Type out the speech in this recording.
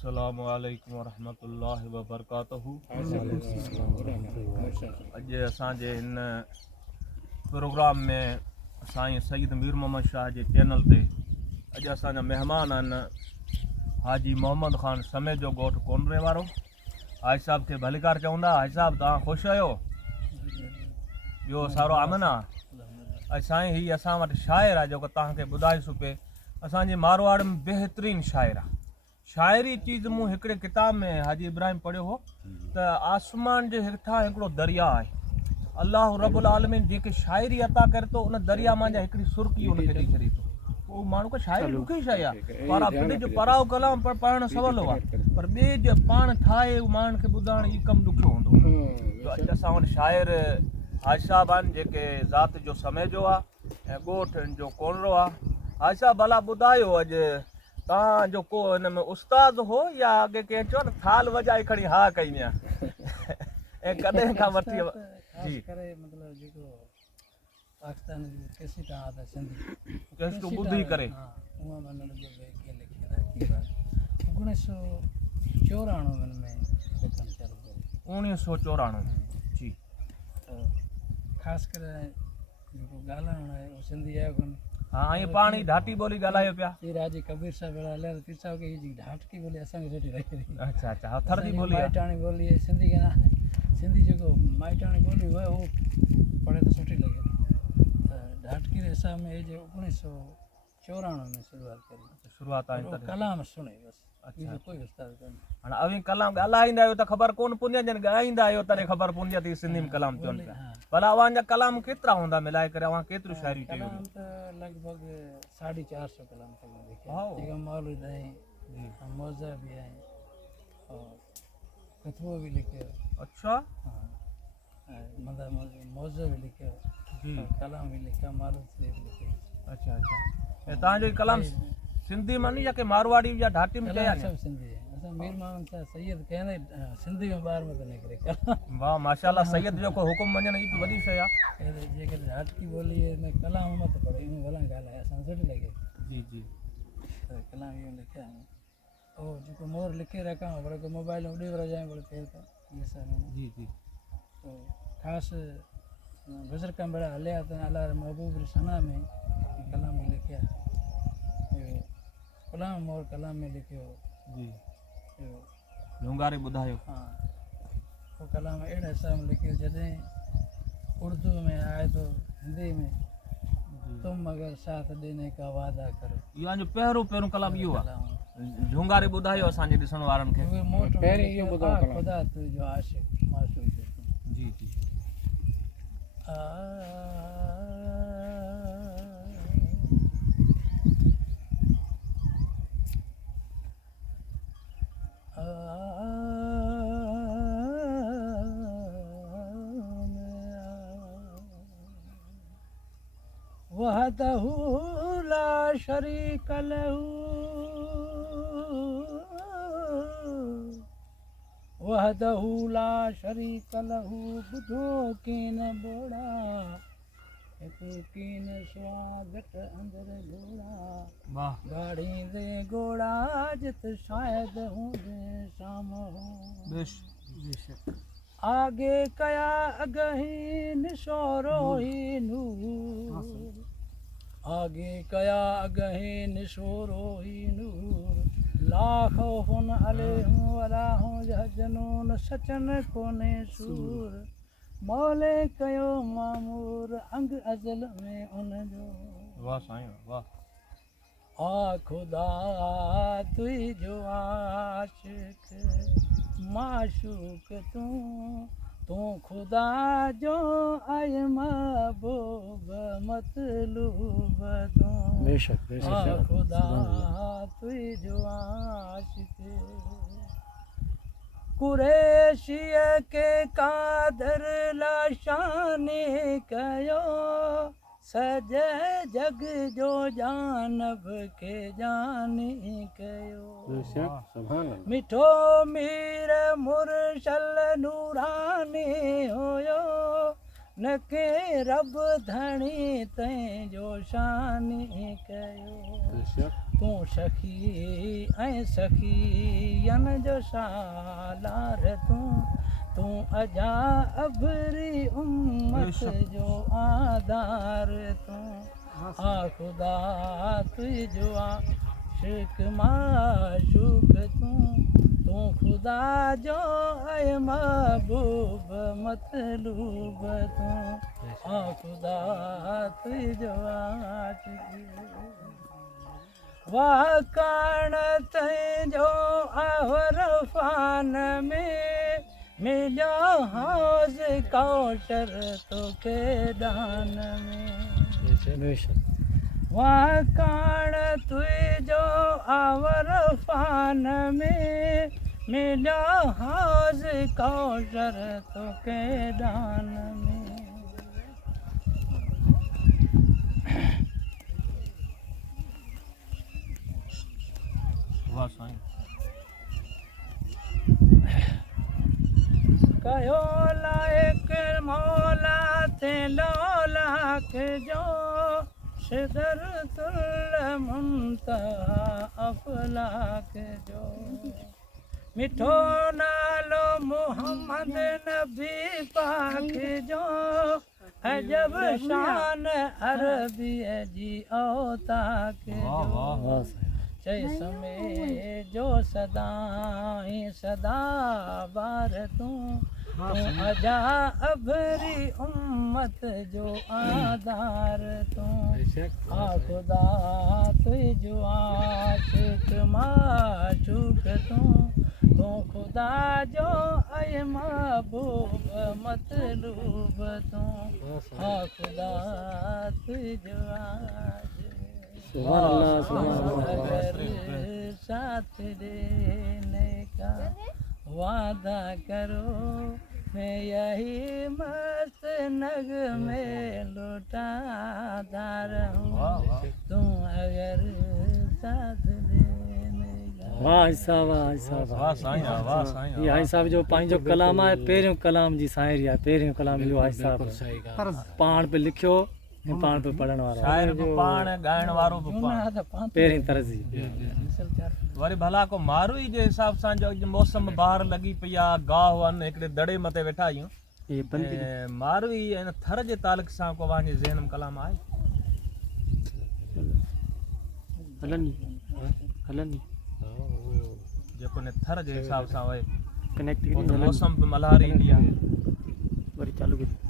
अस्सलामु अलैकुम वरहमतुल्लाहि वबरकातुहू। अॼु असांजे हिन प्रोग्राम में साईं सईद मीर मोहम्मद शाह जे चैनल ते अॼु असांजा महिमान आहिनि हाजी मोहम्मद ख़ान समे जो ॻोठु कोनरे वारो। हाजी साहब खे भलीकार चवंदा। हाजी साहब तव्हां ख़ुशि आहियो? ॿियो सारो अमन आहे? ऐं साईं हीअ असां वटि शाइर आहे जेको तव्हांखे ॿुधाए सुपे। असांजे मारवाड़ में बहितरीनु शाइर आहे। शाइरी चीज़ मूं हिकिड़े किताब में हाजी इब्राहिम पढ़ियो हो त आसमान जे हेठां हिकिड़ो दरिया आहे। अल्लाह रब्बुल आलमीन जेके शाइरी अता करे थो उन दरिया मां जा हिकिड़ी सुर्की उनखे ॾेई छॾे थो। उहो माण्हू खे शाइरी ॾुखी शइ आहे। पर ख़ुदि जो पराओ कलाम पढ़णु सवलो आहे, पर ॿिए जो पाण ठाहे माण्हुनि खे ॿुधाइणु इहो कमु ॾुखियो हूंदो। अॼु असां वटि शाइर हाजी साहब आहिनि जेके ज़ात जो समय जो आहे ऐं ॻोठ जो कोनरो आहे। हाजी साहब भला ॿुधायो, अॼु तव्हां जो को हिन में उस्ताद हो या अॻे कंहिं चयो न थाल वॼाए खणी हा कई न ऐं कॾहिं खां वठी जी मतिलबु जेको पाकिस्तान जी केसी का आदत सिंधी केसि ॿुधी करे उहा मन जो के लिखियल 1994 में लिखण चालू कयो। 1994 जी। ख़ासि करे जेको ॻाल्हाइणु आहे उहो सिंधी आहे कोन। हाँ, ये पानी ढाटी बोली ॻाल्हायो पिया। ये राजी कबीर साहब हलिया पीर साहब खे जी ढाटकी बोली असांखे सुठी लॻे थी। अच्छा अच्छा, हथर जी बोली आहे। माइटाणी बोली आहे सिंधी खे न, सिंधी जेको माइटाणी बोली हुआ उहो पढ़े त सुठी लॻे। त ढाटकी जे हिसाब में जे 1994 में शुरूआत करी। शुरूआत आहे कलाम सुणे बसि। अच्छा, कोई उस्ताद कोन्हे। हाणे अवी कलाम ॻाल्हाईंदा आहियो त ख़बर कोन पुंज जन ॻाईंदा आहियो तॾहिं ख़बर पुंज थी सिंधी में कलाम चवनि पिया। भला अव्हांजा कलाम केतिरा हूंदा मिलाए करे? अव्हां केतिरियूं शाइरियूं चयूं? कलाम त लॻभॻि 450 कलाम लिखिया जेका मौलूद आहिनि, मौज़ा बि आहिनि और कथबो बि लिखियो। अच्छा, हाँ, मौज़ा बि लिखियो जी, कलाम बि लिखिया, मौलूद बि लिखियो। अच्छा अच्छा, ऐं तव्हांजो कलाम सिंधी में या के मारवाड़ी या ढाटी में कया? सब सिंधी है। असां मीर मोहम्मद शाह सैयद कहने सिंधी में ॿार में त निकिरे। वाह माशाल्लाह, सैयद जो को हुकुम मञण ई वॾी शइ आहे। जेके ढाटकी ॿोली में कलाम मत पढ़े इन भला ॻाल्हाए असां सुठी लॻे। जी जी, त कलाम इहो लिखिया आहिनि। ओ जेको मोर लिखे रखां पर को मोबाइल में उॾे वजाए बोले फेर था ये सब जी जी। तो ख़ासि गुज़र का बड़ा हलिया त अल्लाह महबूब सना में कलाम भी लिखिया। कलाम मोर कलाम में लिखियो जी। झुंगारे ॿुधायो। हाँ, वो कलाम अहिड़े हिसाब में लिखियो जॾहिं उर्दू में आए तो हिंदी में तुम मगर साथ देने का वादा करो। इहो जो पहिरियों कलाम इहो आहे। झुंगारे ॿुधायो असांजे ॾिसण वारनि खे। पहिरीं इहो ॿुधायो कलाम। ख़ुदा तुंहिंजो आशिक़ माशूक़ जी जी। वहदहू ला शरीक लहू, वहदहू ला शरीक लहू, ॿुधो कीन बोड़ा हिकु कीन स्वागत अंदरि घोड़ा। वाह, गाड़ींदे घोड़ा जित शायद हूंदे शाम हो। बेशक आगे कया अगही निशोरो ही नूर, आगे कया अगही निशोरो ही नूर, ला खौफुन अलैहिम वला हुम यहज़नून, सचन कोने सूर, मौले कयो मामूर अंग अज़ल में उनजो। वाह साईं वाह। आ खुदा तुझो आशिक़ माशूक़ तू खुदा जो आय महबूब मतलूब तू। बेशक बेशक। खुदा तुझो आशिक़ कुरैशिया के कादर लाशाने कयो, सजे जग जो जानब के जाने कयो। मिठो मीर मुरशल नूरानी होयो, न के रब धणी तंहिंजो शानी कयो। तूं सखी ऐं सखी पियन जो सालार तू अजा अबरी उम्मत जो आधार तू आ खुदा तुझो आशिक माशूक तू खुदा जो है महबूब मतलूब तू आ खुदा तुझो आशिक वाह कान जो अहरफान में मिलो हौज कौशर तो के दान में वाह कान जो अहरफान में मिलो हौज कौशर तो के दान में वाह साईं कयो लायक मौला थे लौलाक जो सिदरतुल मुंतहा अफलाक जो मिठो नालो मोहम्मद नबी पाक जो अजब शान अरबी जी औताक जो चई समय जो सदाई सदा बार तू अजा अबरी उम्मत जो आधार तू आ खुदा तुझो आशिक माशूक तू खुदा जो ऐ महबूब मतलूब तू आ खुदा तुझो अगर साथ देने का वादा करो मैं यही मस्त नग में लुटाता रहूं तुम अगर साथ देने का वाह साहब वाह साहब वाह साईं वाह साईं ये हाई साहब जो पंहिंजो कलाम आहे पहिरियों कलाम जी साहिरी आहे पहिरियों कलाम इहो हाई साहब पाण पे लिखियो ऐं पाण पे पढ़ण वारो शायर बि पाण ॻाइण वारो बि पाण पहिरीं तरज़ी वरी भला को मारूई जे हिसाब सां जो अॼु मौसम बहार लॻी पई आहे गाहु आहिनि हिकिड़े दड़े मथे वेठा आहियूं ये बंदी मारूई हिन थर जे तालुक सां को पंहिंजे ज़हन में कलाम आहे हलनि जेको ने थर जे हिसाब सां वहे कनेक्टिविटी मौसम बि मल्हार ईंदी आहे वरी चालू कयो